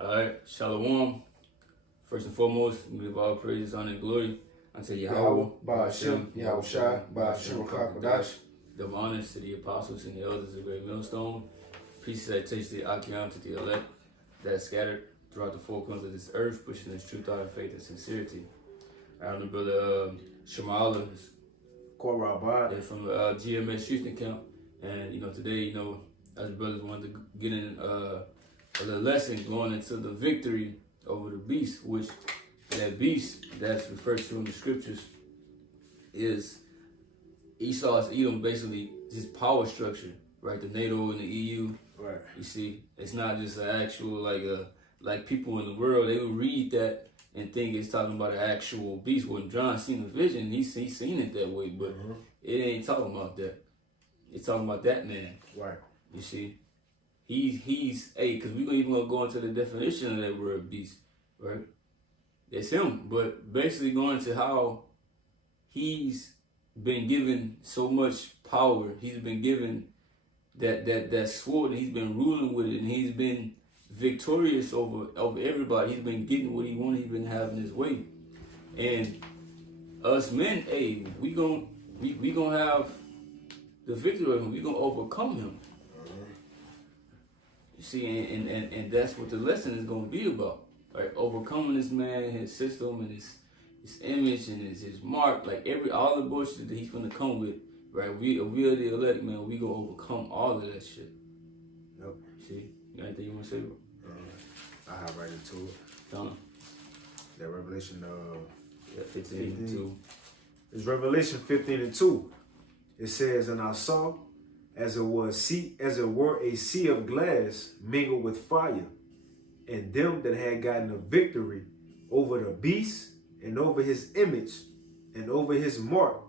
Alright, Shalom. First and foremost, we give all praises, honor, and glory unto Yahweh, Ba'ashem, Yahweh Shai, Ba'ashem Rakakadash. Double honors to the apostles and the elders of the great millstone. Peace that takes the Akiam to the elect that are scattered throughout the four corners of this earth, pushing this truth out of faith and sincerity. I'm the brother Shemala, Korabad. from the GMS Houston camp. And, today, as brothers wanted to get in a little lesson going into the victory over the beast, which that beast that's referred to in the scriptures is Esau's Edom, basically his power structure, right? The NATO and the EU. Right. You see, it's not just an actual like people in the world, they would read that and think it's talking about an actual beast. When John seen the vision, he's seen it that way, but it ain't talking about that. It's talking about that man. Right. You see, he's because we even gonna go into the definition of that word beast, right? It's him, but basically going to how he's been given so much power. He's been given that sword, and he's been ruling with it, and he's been victorious over everybody. He's been getting what he wanted. He's been having his way, and us men, we gonna have the victory of him. We gonna overcome him. You see, and that's what the lesson is gonna be about, right? Overcoming this man, his system, and his image, and his mark, like all the bullshit that he's gonna come with, right? We are the elect, man. We gonna overcome all of that shit. Yep. See, you got anything you wanna say? I hop right into it. Tell him. That Revelation 15:2. It's Revelation 15:2. It says, "And I saw, as it were a sea of glass mingled with fire, and them that had gotten a victory over the beast, and over his image, and over his mark,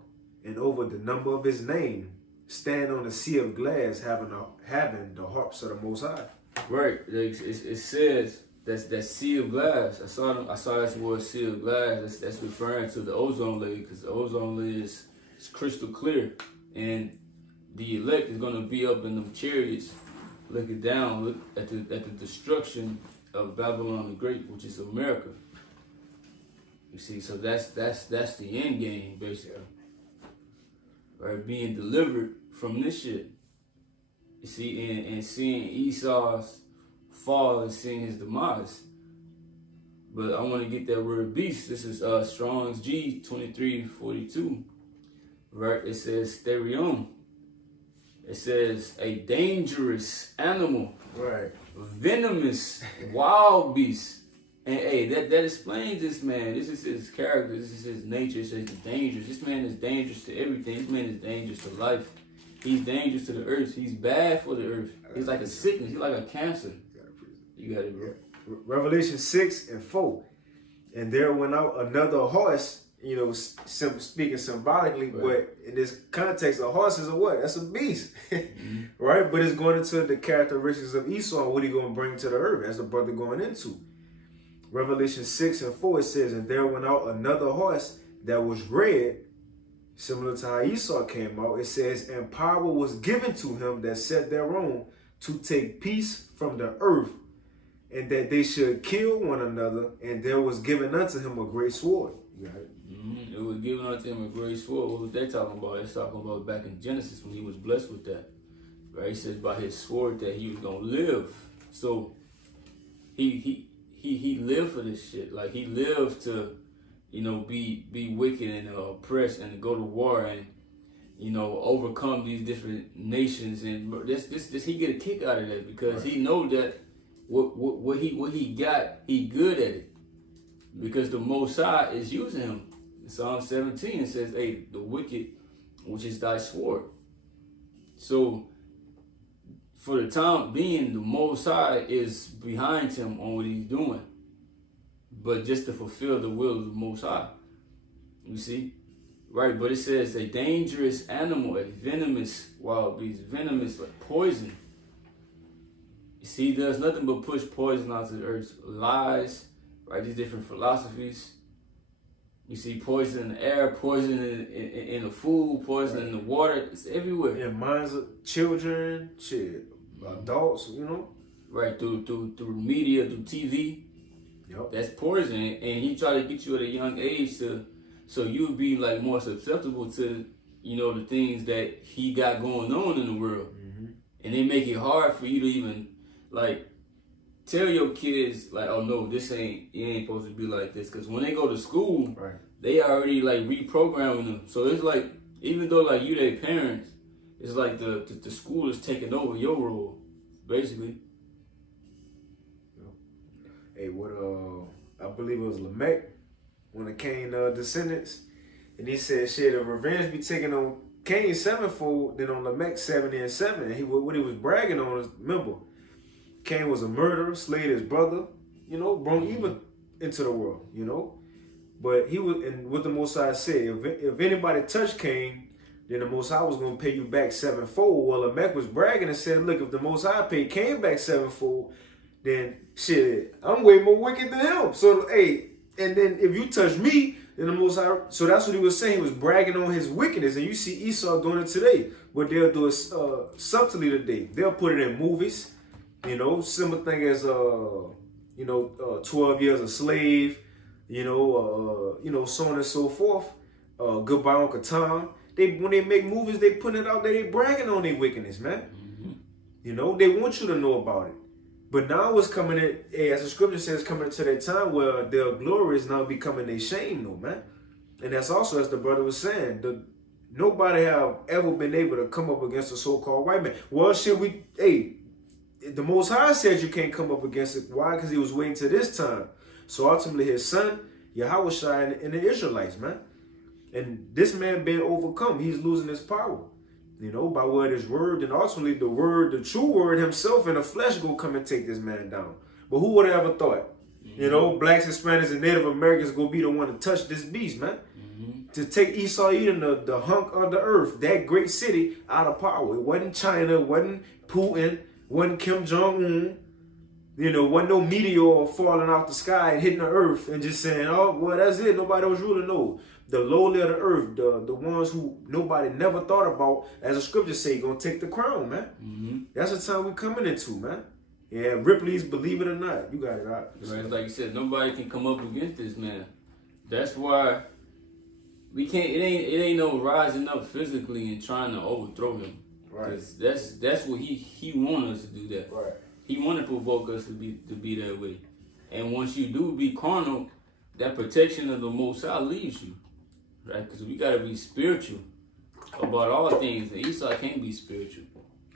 and over the number of his name, stand on the sea of glass, having the harps of the Most High." Right. It says that sea of glass. I saw that word sea of glass. That's referring to the ozone layer, because the ozone layer is crystal clear, and the elect is gonna be up in them chariots, looking down, look at the destruction of Babylon the Great, which is America. You see, so that's the end game, basically. Right, being delivered from this shit. You see, and seeing Esau's fall and seeing his demise. But I want to get that word beast. This is Strong's G 2342. Right, it says sterion. It says a dangerous animal. Right. Venomous wild beast. And that explains this man. This is his character. This is his nature. It says he's dangerous. This man is dangerous to everything. This man is dangerous to life. He's dangerous to the earth. He's bad for the earth. He's like a sickness. He's like a cancer. You got it, bro. Revelation 6:4. "And there went out another horse," speaking symbolically, Right. but in this context, a horse is a what? That's a beast, right? But it's going into the characteristics of Esau and what he going to bring to the earth as the brother going into. Revelation 6:4, it says, "And there went out another horse that was red," similar to how Esau came out. It says, "And power was given to him that sat thereon to take peace from the earth, and that they should kill one another, and there was given unto him a great sword." You got it? It was given unto him a great sword. What was they talking about? It's talking about back in Genesis when he was blessed with that. Right? He says by his sword that he was gonna live. So he lived for this shit. Like he lived to, be wicked and oppressed and to go to war and, overcome these different nations. And this he get a kick out of that because he know that what he got, he good at it. Because the Most High is using him. In Psalm 17 it says, "Hey, the wicked, which is thy sword." So for the time being, the Most High is behind him on what he's doing. But just to fulfill the will of the Most High. You see? Right, but it says a dangerous animal, a venomous wild beast. Venomous like poison. You see, he does nothing but push poison onto the earth. Lies, right? These different philosophies. You see poison in the air, poison in the food, poison in the water. It's everywhere. In minds of children, adults, right? Through media, through TV. Yep. That's poison, and he try to get you at a young age so you'll be like more susceptible to, you know, the things that he got going on in the world, and they make it hard for you to even like tell your kids like, oh no, you ain't supposed to be like this, because when they go to school, Right. they already like reprogramming them. So it's like, even though like you their parents, it's like the school is taking over your role, basically. Hey, what I believe it was Lamech, one of Cain's descendants, and he said, shit, the revenge be taken on Cain sevenfold, then on Lamech 70 and 7. And what he was bragging on is, remember, Cain was a murderer, slayed his brother, you know, brought evil into the world, you know. But he was, and what the Most High said, if anybody touched Cain, then the Most High was going to pay you back sevenfold. Well, Lamech was bragging and said, look, if the Most High paid Cain back sevenfold, then shit, I'm way more wicked than him. So, hey, and then if you touch me, then the Most High, so that's what he was saying. He was bragging on his wickedness. And you see Esau doing it today. But they'll do it subtly today. They'll put it in movies, you know, similar thing as, 12 years a slave, so on and so forth. Goodbye Uncle Tom. When they make movies, they put it out there, they bragging on their wickedness, man. You know, they want you to know about it. But now it's coming in, as the scripture says, coming into that time where their glory is now becoming their shame, though, man. And that's also, as the brother was saying, nobody have ever been able to come up against a so-called white man. Well, the Most High said you can't come up against it. Why? Because he was waiting to this time. So ultimately his son, Yahushua, and the Israelites, man. And this man being overcome, he's losing his power. You know, by word his word, and ultimately the true word himself in the flesh gonna come and take this man down. But who would have ever thought? You know, blacks, Hispanics, and Native Americans gonna be the one to touch this beast, man. To take Esau Edom, the hunk of the earth, that great city, out of power. It wasn't China, it wasn't Putin, wasn't Kim Jong-un. You know, wasn't no meteor falling off the sky and hitting the earth and just saying, oh, well, that's it. Nobody was ruling. No. The lowly of the earth, the ones who nobody never thought about, as the scriptures say, gonna take the crown, man. That's the time we're coming into, man. Yeah, Ripley's Believe It or Not. You got it right. Right, like you said, nobody can come up against this man. That's why we can't. It ain't no rising up physically and trying to overthrow him. Right. Because that's what he wanted us to do. That. Right. He wanted to provoke us to be that way. And once you do be carnal, that protection of the Most High leaves you. Right? Because we got to be spiritual about all things. And Esau can't be spiritual.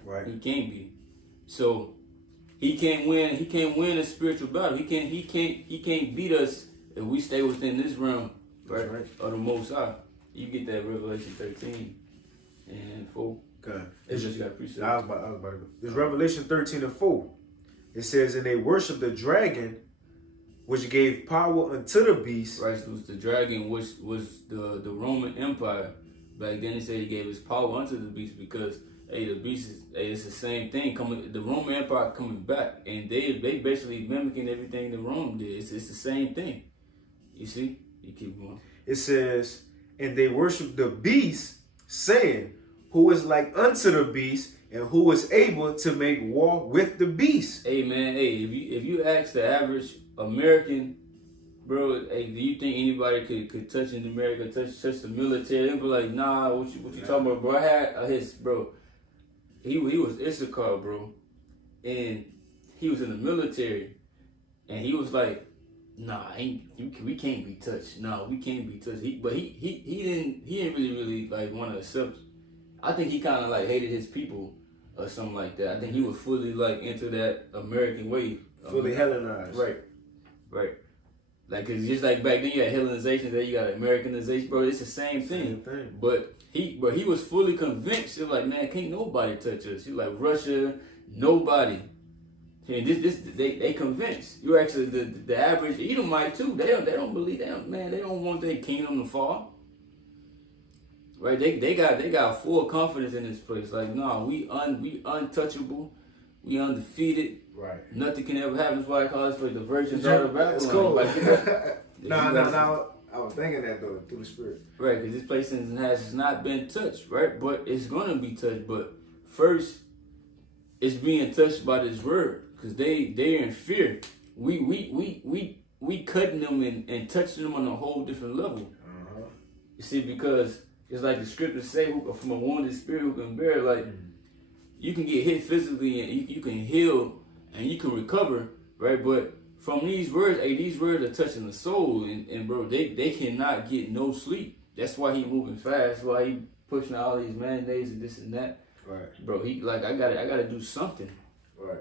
Right. He can't be. So he can't win. He can't win a spiritual battle. He can't beat us if we stay within this realm, right? Of the Most High. You get that Revelation 13 and 4. Okay. It's just got precept. I was about to go. It's Revelation 13 and 4. It says, and they worship the dragon, which gave power unto the beast. Right, so it was the dragon, which was the Roman Empire. Back then, they said he gave his power unto the beast because, the beast is, it's the same thing. The Roman Empire coming back, and they basically mimicking everything the Rome did. It's the same thing. You see? You keep going. It says, and they worship the beast, saying, who is like unto the beast, and who is able to make war with the beast. Hey man, if you ask the average American, bro, do you think anybody could touch in America, touch the military? They'll be like, nah, what you talking about, bro? I had he was Issachar, bro, and he was in the military, and he was like, nah, we can't be touched. Nah, we can't be touched. He didn't really like want to accept. I think he kind of like hated his people or something like that. I think he was fully like into that American way. Fully Hellenized. Right. Like, cause just like back then you had Hellenization, then you got Americanization, bro. It's the same thing. But he was fully convinced. He was like, man, can't nobody touch us. He was like, Russia, nobody. And they convinced. You're actually the average Edomite too. They don't believe that, man. They don't want their kingdom to fall. Right, they got full confidence in this place. Like, no, we untouchable, we undefeated. Right. Nothing can ever happen. That's why I call this like the virgin daughter of Babylon. It's cool. Like, No. I was thinking that though through the spirit. Right, because this place has not been touched, right? But it's gonna be touched. But first, it's being touched by this word. because they're in fear. We cutting them and touching them on a whole different level. You see, because it's like the scriptures say, from a wounded spirit who can bear, like, you can get hit physically and you can heal and you can recover, right? But from these words, these words are touching the soul, and bro, they cannot get no sleep. That's why he moving fast, why he pushing all these mayonnaise and this and that. Right. Bro, he like, I gotta do something. Right.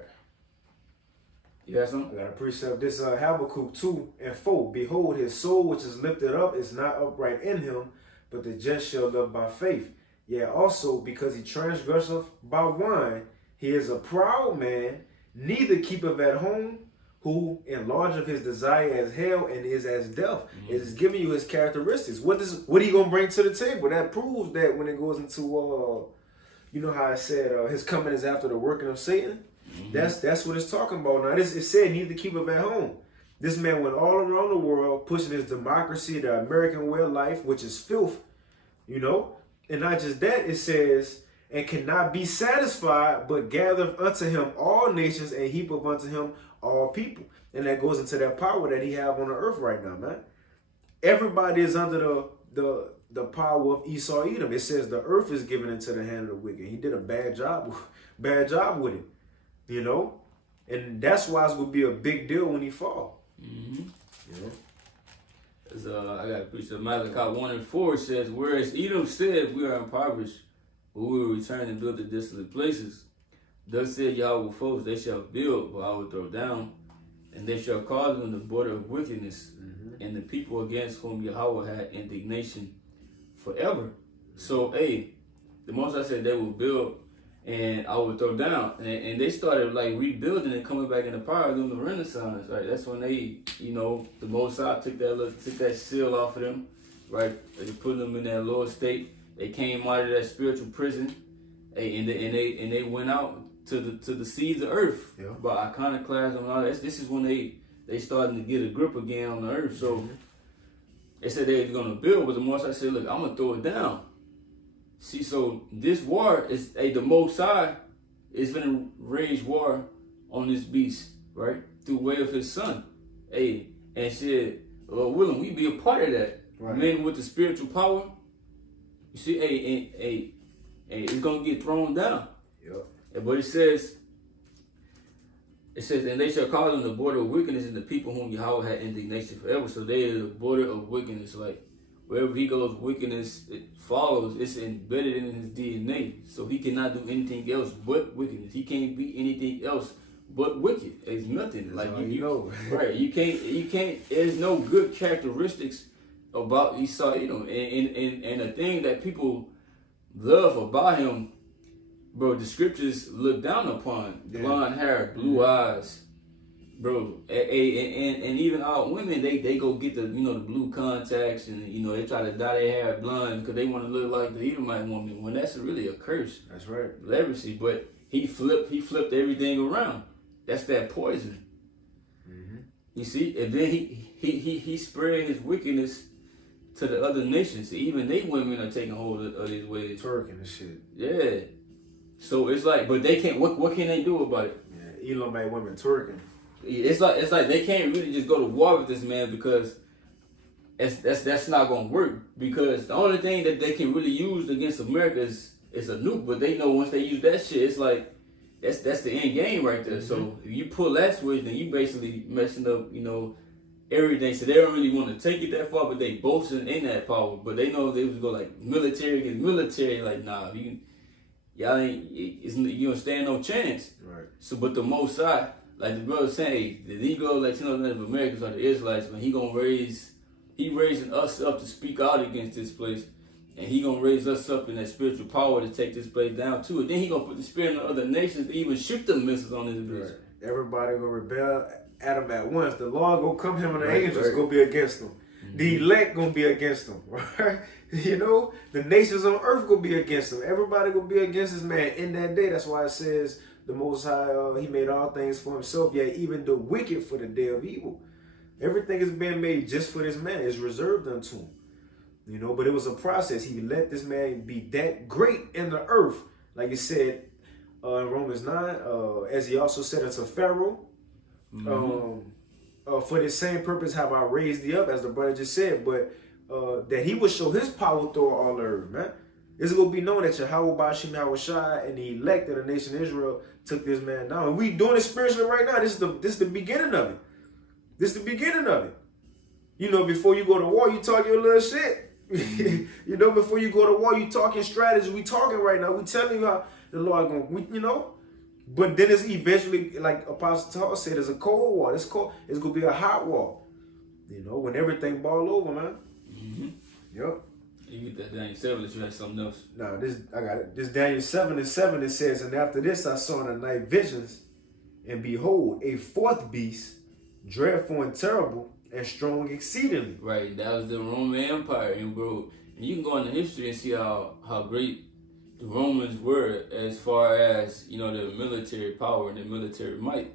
You got something? I got a precept. This Habakkuk 2:4. Behold, his soul which is lifted up is not upright in him, but the just shall live by faith. Yea, also because he transgresseth by wine, he is a proud man, neither keepeth at home, who enlargeth his desire as hell and is as death. It is giving you his characteristics. What are you gonna bring to the table? That proves that when it goes into you know how I said his coming is after the working of Satan. That's what it's talking about. Now it said neither keepeth at home. This man went all around the world pushing his democracy, the American way of life, which is filth, you know. And not just that, it says, and cannot be satisfied, but gathereth unto him all nations and heapeth unto him all people. And that goes into that power that he have on the earth right now, man. Everybody is under the power of Esau Edom. It says the earth is given into the hand of the wicked. He did a bad job with it, you know. And that's why it's gonna be a big deal when he fall. You know. I got a precept. Malachi 1:4 says, whereas Edom said, we are impoverished, but we will return and build the desolate places. Thus said Yahweh folks, they shall build, but I will throw down, and they shall cause them the border of wickedness, and the people against whom Yahweh had indignation forever. So, the Most High said they will build, and I will throw down. And they started like rebuilding and coming back into power during the Renaissance, right? That's when they, you know, the Most High took that seal off of them, right? They put them in that lower state. They came out of that spiritual prison, and they went out to the seeds of earth by iconoclasm and all that. This is when they starting to get a grip again on the earth. So they said they were gonna build, but the Most High said, look, I'm gonna throw it down. See, so this war is the Most High is gonna rage war on this beast, right? Through way of his son. And said, Lord willing, we be a part of that. Right. Men with the spiritual power. You see, it's gonna get thrown down. Yep. But it says, and they shall call them the border of wickedness, and the people whom Yahweh had indignation forever. So they are the border of wickedness, like wherever he goes, wickedness, it follows. It's embedded in his DNA. So he cannot do anything else but wickedness. He can't be anything else but wicked. It's nothing. That's like you know. Right. You can't, there's no good characteristics about Esau, you know. And the thing that people love about him, bro, the scriptures look down upon. Blonde hair, blue eyes. Bro, and even all women, they go get the the blue contacts, and they try to dye their hair blonde because they want to look like the Edomite woman, when that's really a curse. That's right. Leprosy. But he flipped everything around. That's that poison. You see, and then he spread his wickedness to the other nations. Even they women are taking hold of these ways. Twerking and shit. Yeah. So it's like, but they can't. What can they do about it? Yeah, Edomite women twerking. It's like they can't really just go to war with this man, because that's not gonna work, because the only thing that they can really use against America is a nuke. But they know once they use that shit, it's like that's the end game right there. So if you pull that switch, then you basically messing up everything. So they don't really want to take it that far, but they boasting in that power. But they know if they was go like military against military, like nah, y'all ain't, you don't stand no chance. Right. So but the Most High, like the brother saying, the Negro Latino Native Americans are the Israelites, man. He raising us up to speak out against this place, and he gonna raise us up in that spiritual power to take this place down too. And then he gonna put the spirit in the other nations to even shift the missiles on this bitch. Right. Everybody gonna rebel at him at once. The Lord gonna come, him and the angels gonna be against them. The elect gonna be against them, right? The nations on earth gonna be against them. Everybody gonna be against this man in that day. That's why it says the Most High, he made all things for himself, yet even the wicked for the day of evil. Everything is being made just for this man. It's reserved unto him. But it was a process. He let this man be that great in the earth. Like you said, in Romans 9, as he also said unto Pharaoh, for the same purpose have I raised thee up, as the brother just said, but that he would show his power through all the earth, man. It's going to be known that Yahweh Bashim Yahushai and the elect of the nation of Israel took this man down. And we doing it spiritually right now. This is the beginning of it. This is the beginning of it. You know, before you go to war, you talk your little shit. You know, before you go to war, you talking strategy. We talking right now. We telling you how the Lord going, you know. But then it's eventually, like Apostle Paul said, it's a cold war. It's cold. It's going to be a hot war. You know, when everything ball over, man. Yep. You get that Daniel 7, that you had something else. No, I got it. This Daniel 7:7, it says, and after this I saw in the night visions, and behold, a fourth beast, dreadful and terrible, and strong exceedingly. Right, that was the Roman Empire, and bro, and you can go into history and see how great the Romans were as far as, you know, their military power and their military might.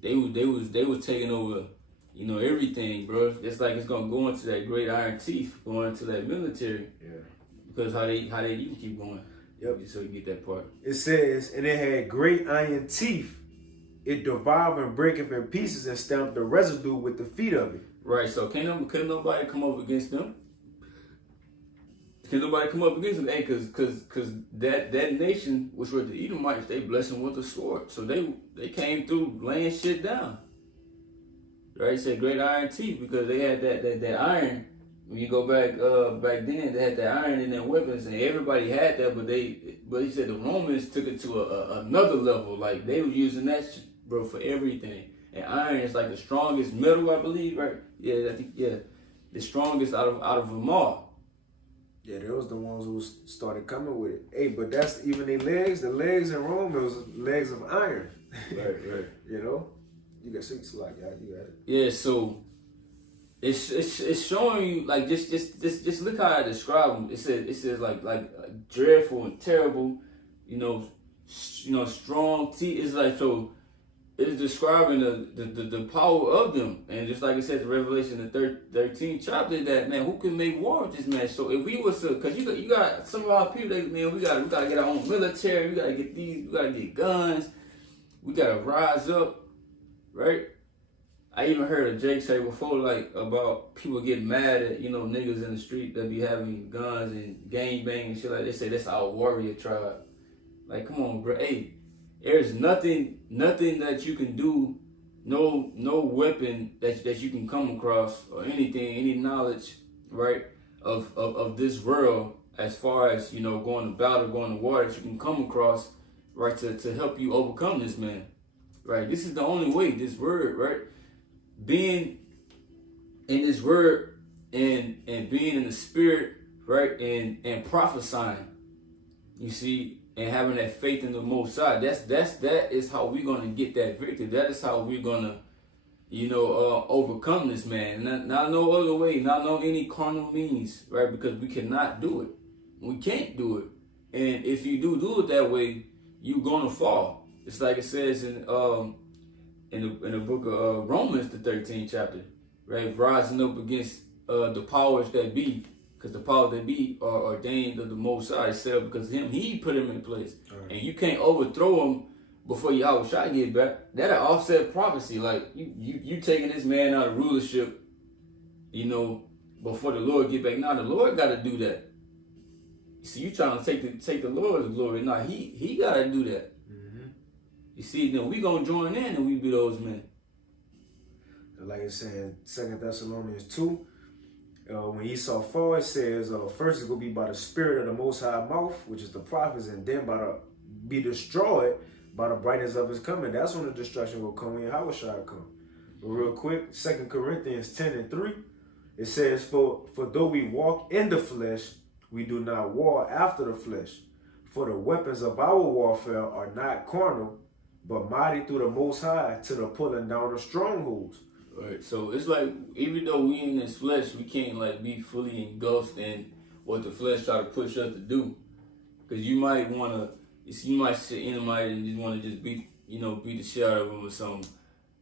They was taking over, you know, everything, bro. It's like it's gonna go into that great iron teeth, going into that military. Yeah. Because how they even keep going. Yep. So you get that part. It says, and it had great iron teeth. It devour and breaketh in pieces and stamped the residue with the feet of it. Right. So couldn't nobody come up against them? Can nobody come up against them? Hey, cause that nation, which were the Edomites, they blessed them with a sword. So they came through laying shit down. Right, it said great iron teeth because they had that iron. When you go back then, they had that iron in their weapons, and everybody had that. But he said the Romans took it to another level. Like they were using that shit, bro, for everything. And iron is like the strongest metal, I believe, right? Yeah, I think the strongest out of them all. Yeah, they was the ones who started coming with it. Hey, but that's even their legs. The legs in Rome, it was legs of iron. Right. You know. You got 6 like you got it. Yeah, so it's showing you like just look how I describe them. It says like dreadful and terrible, you know, strong teeth. It's like so. It's describing the power of them, and just like it says in Revelation the 13th chapter, that man who can make war with this man. So if we was to, cause you got some of our people, that man, we gotta get our own military. We gotta get we gotta get guns. We gotta rise up. Right? I even heard a Jake say before, like, about people getting mad at, you know, niggas in the street that be having guns and gang bang and shit like that. They say that's our warrior tribe. Like, come on, bro. Hey, there's nothing that you can do, no weapon that you can come across or anything, any knowledge, right, of this world as far as, you know, going to battle, going to war that you can come across, right, to help you overcome this man. Right, this is the only way. This word, right, being in this word and being in the spirit, right, and prophesying. You see, and having that faith in the Most High. That is how we're gonna get that victory. That is how we're gonna, you know, overcome this man. Not no other way. Not no any carnal means, right? Because we cannot do it. We can't do it. And if you do it that way, you're gonna fall. It's like it says in the book of Romans, the 13th chapter, right? Rising up against the powers that be, because the powers that be are ordained of the Most High itself, because he put him in place. Right. And you can't overthrow him before Yahushua get back. That'll offset prophecy. Like you taking this man out of rulership, you know, before the Lord get back. Now the Lord got to do that. So you trying to take the Lord's glory. Now he got to do that. You see, then we gonna join in and we be those men. Like it's saying 2 Thessalonians 2, when Esau fall, it says, first it's gonna be by the spirit of the Most High mouth, which is the prophets, and then be destroyed by the brightness of his coming. That's when the destruction will come when Yahushua come. But real quick, 2 Corinthians 10:3, it says, For though we walk in the flesh, we do not war after the flesh. For the weapons of our warfare are not carnal, but mighty through the Most High to the pulling down of strongholds. Right. So it's like, even though we in this flesh, we can't like be fully engulfed in what the flesh try to push us to do. Because you might sit in somebody and just want to just beat the shit out of them or something,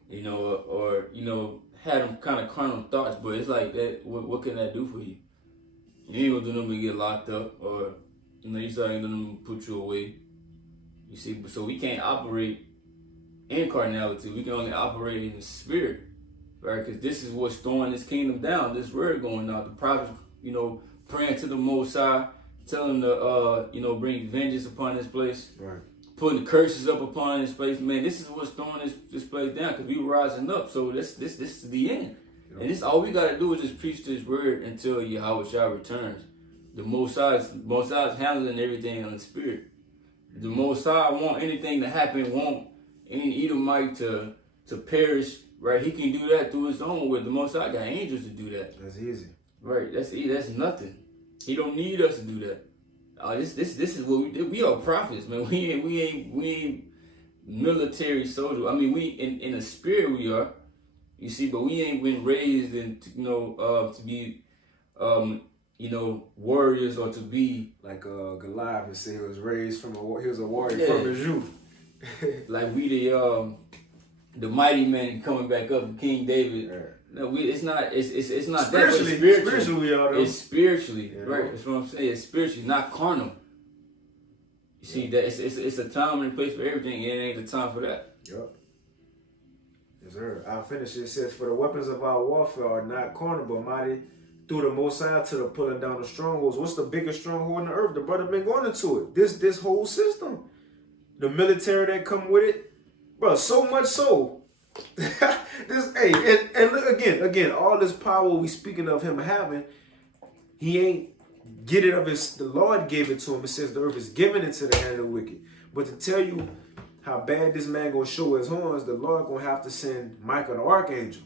you know, or you know, have them kind of carnal thoughts. But it's like that. What can that do for you? You ain't gonna do nothing to get locked up, or you know, you start ain't gonna put you away. You see, so we can't operate in carnality. We can only operate in the spirit, right? Because this is what's throwing this kingdom down. This word going out. The prophets, praying to the Most High, telling the bring vengeance upon this place, Right. putting the curses up upon this place. Man, this is what's throwing this place down, because we rising up. So this is the end. Yep. And this all we gotta do is just preach this word until Yahweh returns. The Most High's handling everything on the spirit. The Most High want anything to happen, want any Edomite to perish, right? He can do that through his own way. The Most High got angels to do that. That's easy. Right, that's nothing. He don't need us to do that. This is what we do. We are prophets, man. We ain't military soldiers. I mean, we in the spirit we are. You see, but we ain't been raised to be warriors, or to be like Goliath. It said he was raised from he was a warrior from his youth. Like we the mighty man coming back up, King David. Yeah. No, it's not that. Spiritually we are. Though. It's spiritually, right? That's what I'm saying. It's spiritually, not carnal. You see that it's a time and a place for everything, and it ain't the time for that. Yep. Yes, sir. I'll finish it. It says, "For the weapons of our warfare are not carnal, but mighty through the Most High to the pulling down of strongholds." What's the biggest stronghold in the earth? The brother been going into it. This whole system, the military that come with it, bro. So much so. And look again, all this power we speaking of him having, he ain't get it of the Lord gave it to him. It says the earth is given into the hand of the wicked. But to tell you how bad this man gonna show his horns, the Lord gonna have to send Michael the archangel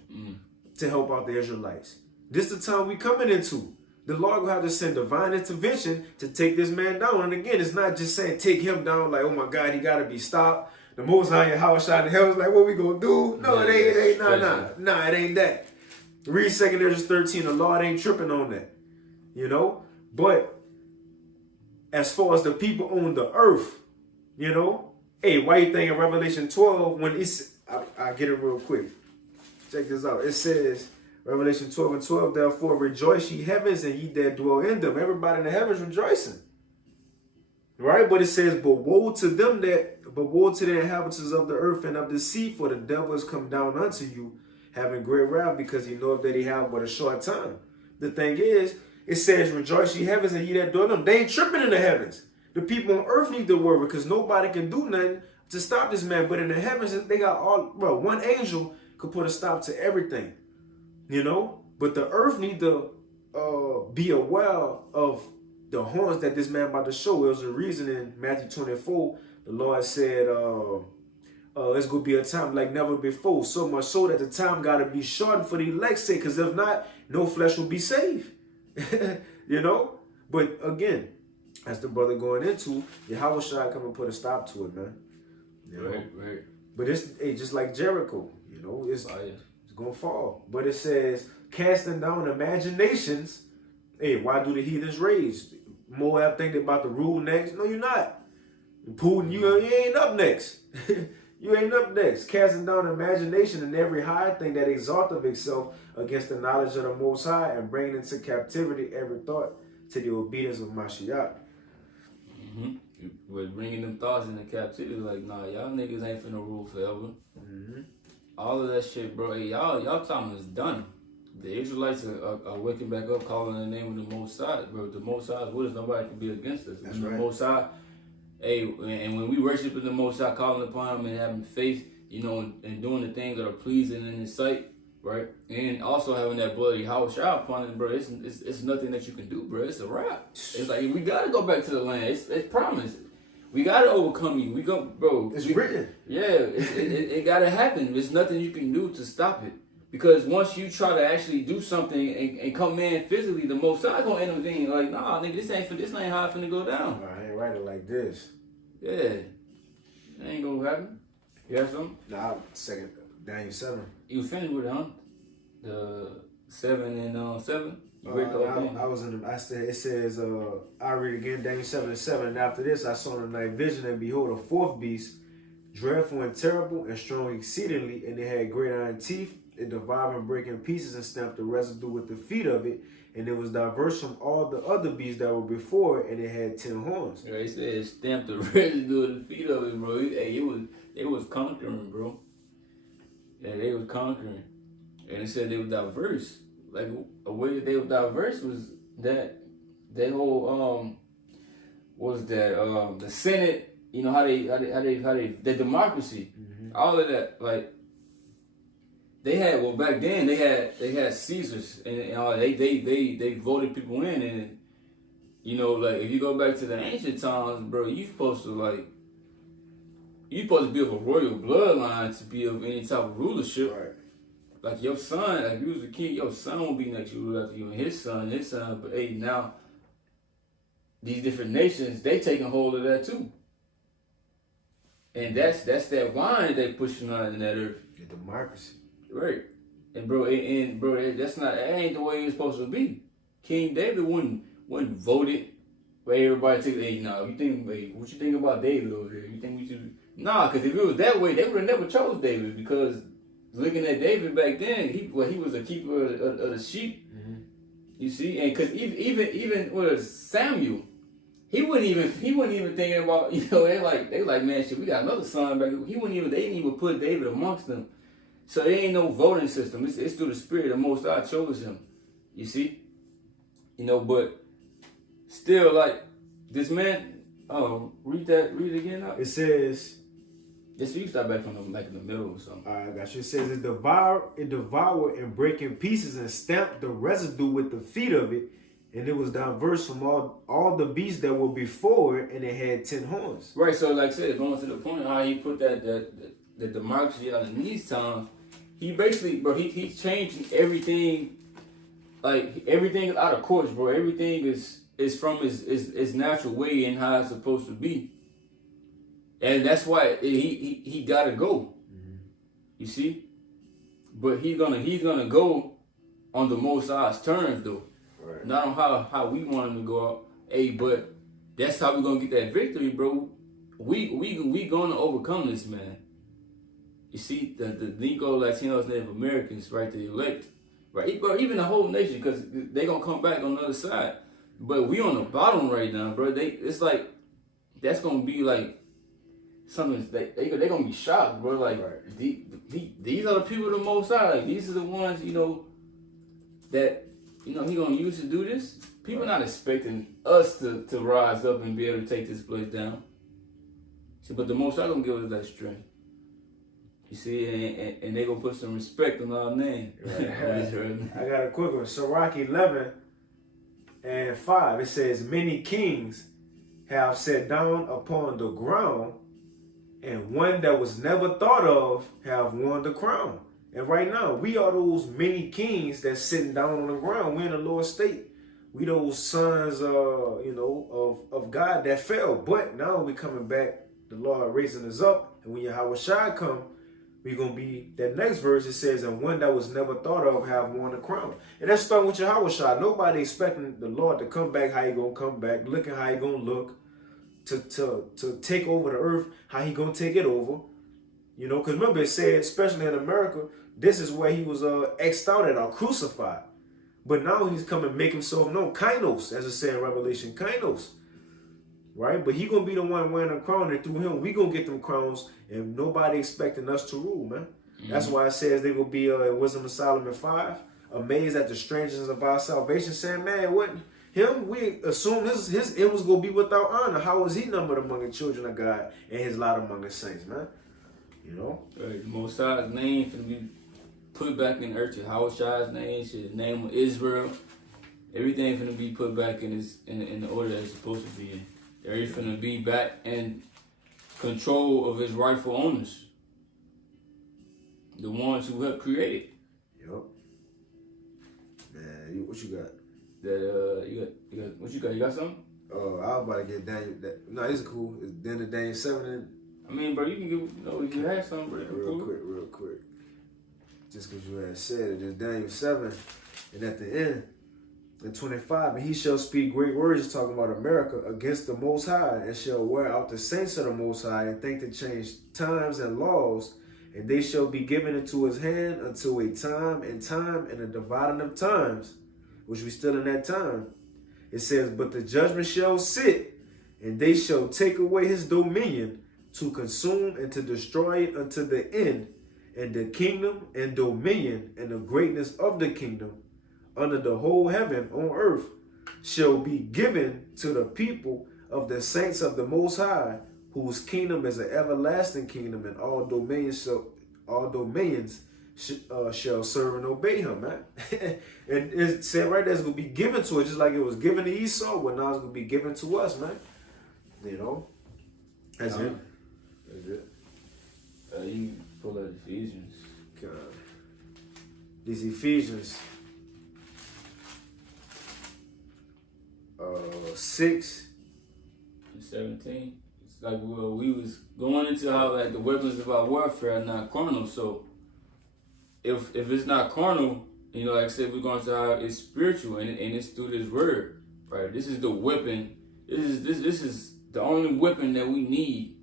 to help out the Israelites. This the time we coming into. The Lord gonna have to send divine intervention to take this man down. And again, it's not just saying take him down like, oh my God, he gotta be stopped. The Most High Yahweh shot in hell is like, what we gonna do? No, it ain't. Nah, it ain't that. Read 2 Ezra 13. The Lord ain't tripping on that, But as far as the people on the earth, hey, why you think in Revelation 12 when I get it real quick. Check this out. It says Revelation 12:12. Therefore rejoice ye heavens and ye that dwell in them. Everybody in the heavens rejoicing. Right, but it says, but woe to the inhabitants of the earth and of the sea, for the devil is come down unto you, having great wrath, because he knoweth that he have but a short time. The thing is, it says, rejoice ye heavens and ye that dwell in them. They ain't tripping in the heavens. The people on earth need to worry, because nobody can do nothing to stop this man. But in the heavens, they got one angel could put a stop to everything, But the earth need to be aware of the horns that this man about to show. It was a reason in Matthew 24, the Lord said, it's going to be a time like never before. So much so that the time got to be shortened for the elect's sake, because if not, no flesh will be saved. But again, as the brother going into, Yahweh shall come and put a stop to it, man. Right. But it's just like Jericho, it's going to fall. But it says, casting down imaginations. Hey, why do the heathens rage? Moab think they're about to rule next. No, you're not. Putin, you ain't up next. You ain't up next. Casting down imagination and every high thing that exalteth itself against the knowledge of the Most High, and bringing into captivity every thought to the obedience of Mashiach. We're bringing them thoughts into captivity. Like, nah, y'all niggas ain't finna rule forever. All of that shit, bro. Hey, y'all time is done. The Israelites are waking back up, calling the name of the Most High, bro. The Most High is with us. Nobody can be against us. That's right. The Most High, hey, and when we worship the Most High, calling upon Him and having faith, and doing the things that are pleasing in His sight, right? And also having that bloody house shot upon it, bro. It's nothing that you can do, bro. It's a wrap. It's like we gotta go back to the land. It's promised. We gotta overcome you. We go, bro. It's written. Yeah, it gotta happen. There's nothing you can do to stop it. Because once you try to actually do something and come in physically, the Most High gonna intervene. Like, nah, nigga, this ain't how it's finna go down. I ain't writing like this. Yeah, it ain't gonna happen. You have something? Nah, second Daniel 7. You finished with it, huh? The 7 and 7. I was in. I said it says. I read again Daniel 7:7. And after this, I saw in the night vision, and behold, a fourth beast, dreadful and terrible, and strong exceedingly, and it had great iron teeth. it devoured and brake in pieces and stamped the residue with the feet of it, and it was diverse from all the other beasts that were before it, and it had 10 horns. Yeah, he said it stamped the residue of the feet of it, bro. It was conquering, bro. Yeah, they was conquering. And it said they were diverse. Like, a way that they were diverse was that they whole, the Senate, you know, how they the democracy, all of that, like, they had, well, back then they had Caesars, and they voted people in, and, you know, like, if you go back to the ancient times, bro, you supposed to be of a royal bloodline to be of any type of rulership. Right. Like, your son, like, if you was a kid, your son will be next ruler after you, and his son, but hey, now, these different nations, they taking hold of that too. And that's that wine they pushing on in that earth. The democracy. Right. And bro, that ain't the way it's supposed to be. King David wasn't voted where everybody take, hey, no, what you think about David over here? You think we should? Nah, because if it was that way, they would have never chose David, because looking at David back then, he was a keeper of the sheep. Mm-hmm. You see, and because even with Samuel, he wasn't even thinking about, you know, they like, man, shit, we got another son back. They didn't even put David amongst them. So there ain't no voting system. It's through the Spirit. The Most High chose him. You see, you know, but still, like, this man. Read it again. Now. It says. This you start back from in the middle or something. All right, I got you. It says it devoured and break in pieces and stamped the residue with the feet of it, and it was diverse from all the beasts that were before it, and it had 10 horns. Right. So, like I said, going to the point how he put the democracy out in these times, he basically, bro, he's changing everything. Like, everything is out of course, bro. Everything is from his natural way and how it's supposed to be. And that's why he gotta go. Mm-hmm. You see? But he's gonna go on the Most High's terms, though. Right. Not on how we want him to go out. Hey, but that's how we're gonna get that victory, bro. We gonna overcome this, man. You see, the Negro, Latinos, Native Americans, right, the elect, right, bro, even the whole nation, because they gonna come back on the other side. But we on the bottom right now, bro. It's like, that's gonna be like something they gonna be shocked, bro. Like, right. These are the people of the Most High. Like, these are the ones, you know, that, you know, he gonna use to do this. People not expecting us to rise up and be able to take this place down. See, but the Most High gonna give us that strength. You see, and they gonna put some respect on our name. Right. I got a quick one. Sirach 11:5. It says, many kings have sat down upon the ground, and one that was never thought of have won the crown. And right now, we are those many kings that's sitting down on the ground. We're in the Lord's state. We those sons, of God that fell. But now we coming back. The Lord raising us up. And when Yahweh Shai come, we're going to be, that next verse, it says, and one that was never thought of have won the crown. And that's starting with Yahweh Shai. Nobody expecting the Lord to come back, how he going to come back, looking how he going to look, to take over the earth, how he going to take it over. You know, because remember it said, especially in America, this is where he was X'd out at or crucified. But now he's come and make himself known. Kainos, as it said in Revelation, Kainos. Right? But he going to be the one wearing a crown, and through him, we going to get them crowns, and nobody expecting us to rule, man. Mm-hmm. That's why it says they will be, in Wisdom of Solomon 5, amazed at the strangeness of our salvation, saying, man, what? Him, we assume his it was going to be without honor. How was he numbered among the children of God and his lot among the saints, man? You know? Right. The Most High's name finna be put back in earth. Yahweh Shai's name, the name of Israel. Everything finna be put back in the order that it's supposed to be in. They're finna be back in control of his rightful owners. The ones who helped create it. Yup. Man, what you got? You got what you got? You got something? I was about to get Daniel. No, it's cool. It's the end of Daniel 7. And I mean, bro, you can give, if you had something, bro. Real quick. Just because you had said it, it's Daniel 7. And at the end, in 25, and he shall speak great words, talking about America, against the Most High, and shall wear out the saints of the Most High, and think to change times and laws, and they shall be given into his hand until a time and a dividing of times, which we still in that time. It says, but the judgment shall sit, and they shall take away his dominion to consume and to destroy it unto the end, and the kingdom and dominion and the greatness of the kingdom under the whole heaven on earth shall be given to the people of the saints of the Most High, whose kingdom is an everlasting kingdom, and all dominions shall serve and obey him, man. And it said right there, it's going to be given to it, just like it was given to Esau, but now it's going to be given to us, man. You know? That's it. That's it. You pull out Ephesians. God. These Ephesians 6 and 17. It's like, well, we was going into how like the weapons of our warfare are not carnal. So if it's not carnal, you know, like I said, we're going to how it's spiritual, and it's through this word, right? This is the weapon. This is the only weapon that we need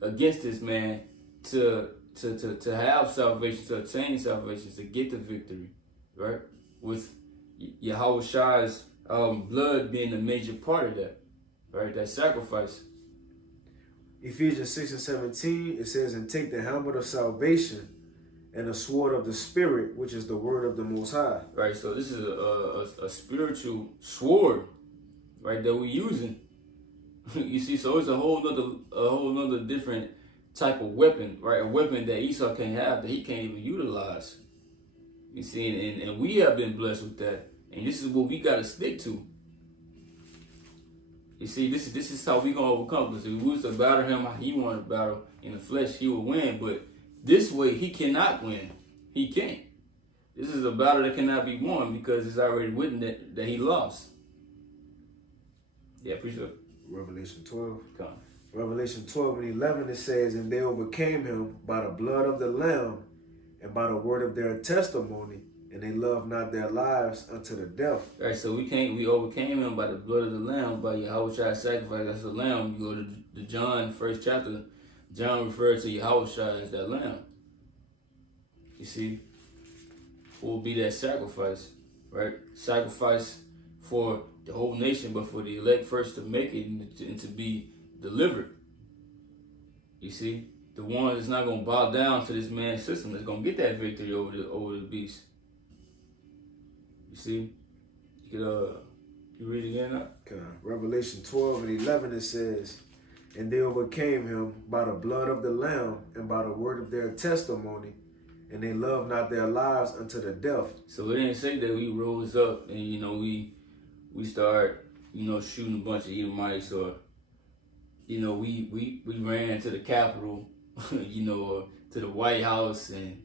against this man to have salvation, to attain salvation, to get the victory, right? With Yahushua's blood being a major part of that, right? That sacrifice. Ephesians 6 and 17, it says, and take the helmet of salvation and the sword of the Spirit, which is the word of the Most High. Right, so this is a spiritual sword, right, that we're using. You see, so it's a whole nother different type of weapon, right? A weapon that Esau can't have, that he can't even utilize. You see, and we have been blessed with that. And this is what we got to stick to. You see, this is how we going to overcome. Because if we was to battle him how he wanted to battle in the flesh, he would win. But this way, he cannot win. He can't. This is a battle that cannot be won because it's already written that he lost. Yeah, appreciate it. Revelation 12. Come on. Revelation 12 and 11, it says, and they overcame him by the blood of the Lamb and by the word of their testimony, and they loved not their lives unto the death. All right, so we overcame him by the blood of the Lamb, by Yahushua's sacrifice as the Lamb. You go to the John, first chapter, John referred to Yahushua as that Lamb. You see, who will be that sacrifice, right? Sacrifice for the whole nation, but for the elect first to make it and to be delivered. You see, the one that's not going to bow down to this man's system that's going to get that victory over the beast. You see, you could you read it again now? Okay. Revelation 12 and 11, it says, and they overcame him by the blood of the Lamb and by the word of their testimony, and they loved not their lives unto the death. So it didn't say that we rose up and we start shooting a bunch of Edomites, or we ran to the Capitol, or to the White House, and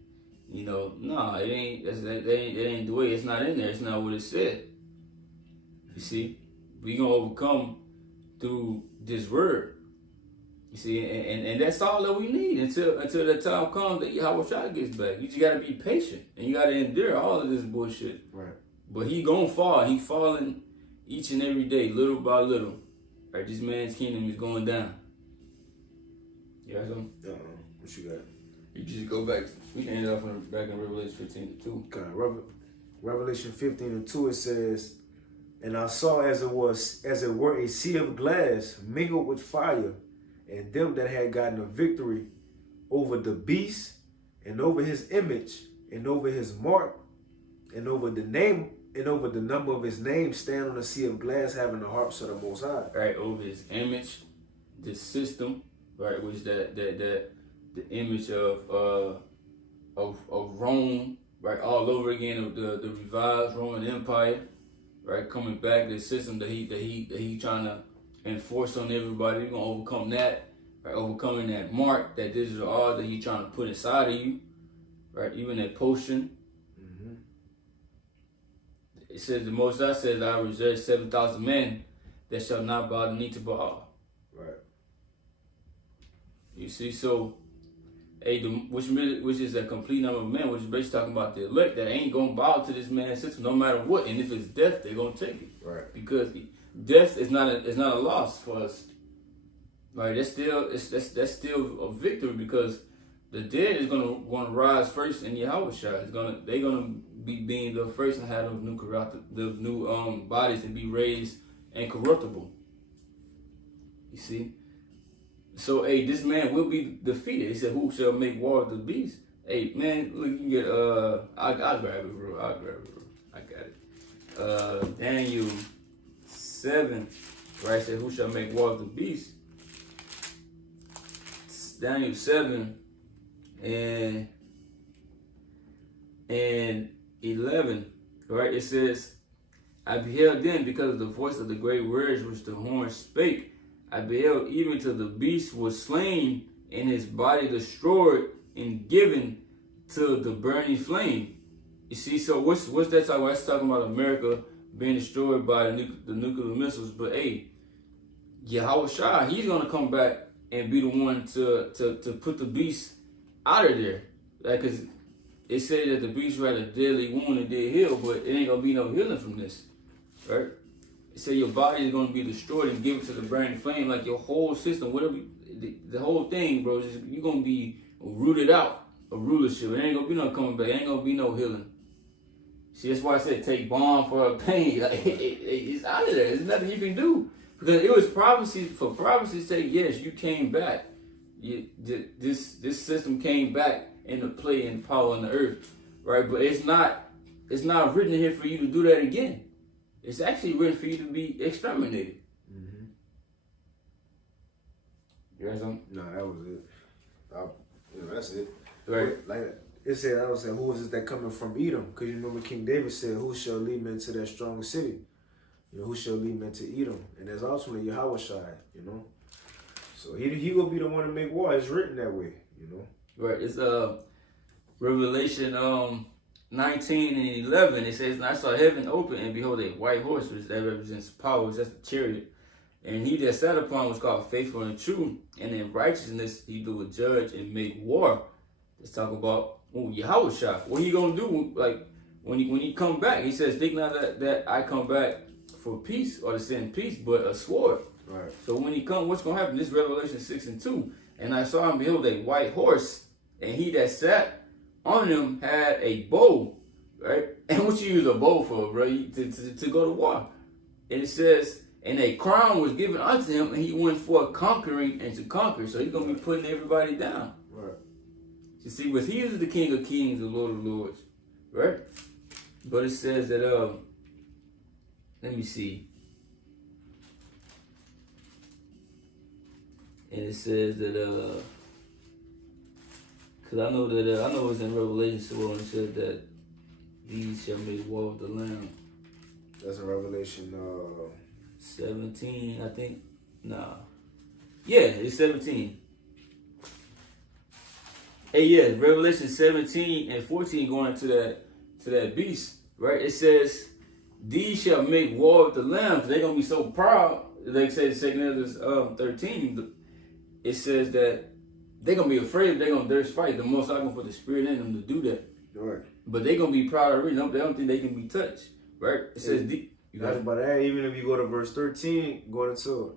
no, it ain't. That ain't the way. It's not in there. It's not what it said. You see, we gonna overcome through this word. You see, and that's all that we need until the time comes that Yahushua gets back. You just gotta be patient and you gotta endure all of this bullshit. Right. But he gonna fall. He falling each and every day, little by little. Right. This man's kingdom is going down. You got something? What you got? You just go back. We can end up back in Revelation 15:2. Okay. Revelation 15:2, it says, and I saw as it were a sea of glass mingled with fire, and them that had gotten a victory over the beast, and over his image, and over his mark, and over the name, and over the number of his name, stand on a sea of glass, having the harps of the Most High. Right, over his image, the system, right, which the image of Rome, right, all over again, of the revived Roman Empire, right, coming back, the system that he trying to enforce on everybody. We're gonna overcome that, right? Overcoming that mark, that digital art that he trying to put inside of you, right? Even that potion. Mm-hmm. It says the Most High says, I reserve 7,000 men that shall not bow the knee to Baal. Right. You see, so which is a complete number of men, which is basically talking about the elect that ain't gonna bow to this man's system no matter what, and if it's death, they're gonna take it. Right. Because death is not a loss for us. Right? That's still a victory, because the dead is gonna rise first in Yahushua. They're gonna be being the first to have those new bodies and be raised incorruptible. You see? So this man will be defeated. He said, who shall make war with the beast? Hey man, look, you can get I'll grab it, bro. I got it. Daniel 7, right? Said, who shall make war with the beast? Daniel 7 and 11, right? It says, I beheld then, because of the voice of the great words which the horn spake, I beheld even till the beast was slain and his body destroyed and given to the burning flame. You see, so what's that talking about? That's talking about America being destroyed by the nuclear missiles. But Yahushua, he's gonna come back and be the one to put the beast out of there. Like, cause it said that the beast had a deadly wound and did heal, but it ain't gonna be no healing from this, right? It said your body is gonna be destroyed and given to the burning flame, like your whole system, whatever, the whole thing, bro. You're gonna be rooted out of rulership. It ain't gonna be no coming back. It ain't gonna be no healing. See, that's why I said take balm for a pain. Like, it's out of there. There's nothing you can do. Because it was prophecy, for prophecy's sake, yes, you came back. This system came back into play and power on the earth, right? But it's not written here for you to do that again. It's actually written for you to be exterminated. Mm-hmm. You got something? No, that was it. That's it. Right. Like it said, I was saying, who is it that coming from Edom? Because you remember King David said, who shall lead men to that strong city? Who shall lead men to Edom? And that's ultimately Yahushua, So he will be the one to make war. It's written that way, Right. It's Revelation 19 and 11. It says, and I saw heaven open, and behold, a white horse, which that represents power, which that's the chariot. And he that sat upon was called faithful and true, and in righteousness he do judge and make war. Let's talk about Yahushua. What he gonna do? Like when he come back, he says, think not that I come back for peace or to send peace, but a sword. Right. So when he come, what's gonna happen? This is Revelation 6 and 2. And I saw him behold a white horse, and he that sat on him had a bow, right? And what you use a bow for, bro? To go to war. And it says, and a crown was given unto him, and he went forth conquering and to conquer. So he's gonna be putting everybody down. Right. You see, but he is the King of Kings, the Lord of Lords, right? But it says that let me see. And it says that because I know it's in Revelation, so when it says that these shall make war with the Lamb. That's in Revelation 17, I think. Nah. Yeah, it's 17. Hey, yeah, Revelation 17 and 14 going to that beast, right? It says, these shall make war with the Lamb. They're going to be so proud. Like I said in 2 Ezra 13, it says that they're going to be afraid they're going to fight. The Most High going to put the spirit in them to do that. Right. But they're going to be proud of it. They don't think they can be touched, right? It says, that's about that. Even if you go to verse 13, going into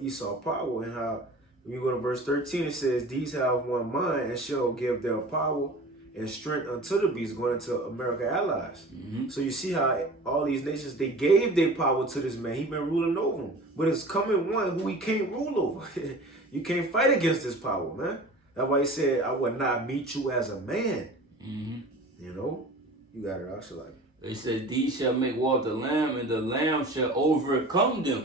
Esau power, and how when you go to verse 13, it says, these have one mind and shall give their power and strength unto the beast, going into America allies. Mm-hmm. So you see how all these nations, they gave their power to this man. He been ruling over them. But it's coming one who he can't rule over. You can't fight against this power, man. That's why he said, I will not meet you as a man. Mm-hmm. You got it, Ashalai. It says, these shall make war with the Lamb, and the Lamb shall overcome them.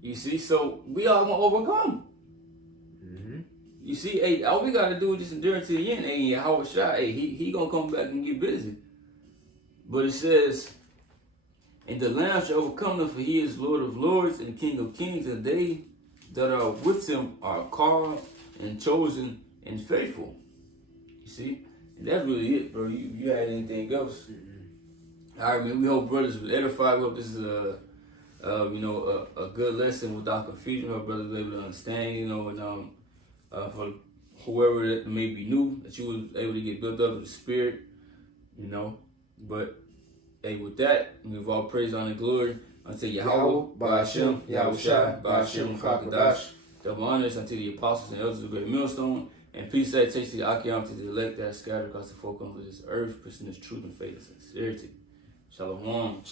You see, so we all gonna overcome. Mm-hmm. You see, hey, all we gotta do is just endure to the end. Hey, Yahushua, hey, he gonna come back and get busy. But it says, and the Lamb shall overcome them, for he is Lord of Lords and King of Kings, and they that are with him are called and chosen and faithful. You see, and that's really it, bro. You had anything else? Mm-hmm. All right, man. We hope brothers was edified. We hope this is a good lesson without confusion. Hope brothers were able to understand, and for whoever that may be new, that you was able to get built up in the spirit, But hey, with that, we give all praise, honor, and glory unto Yahweh, Ba'ashem, Yahushua, Ba'ashem, Kakadash. Double honors unto the apostles and elders of the great millstone. And peace, salutation, Akiam to the elect that are scattered across the four corners of this earth, pursuing this truth and faith and sincerity. Shalom. Shalom.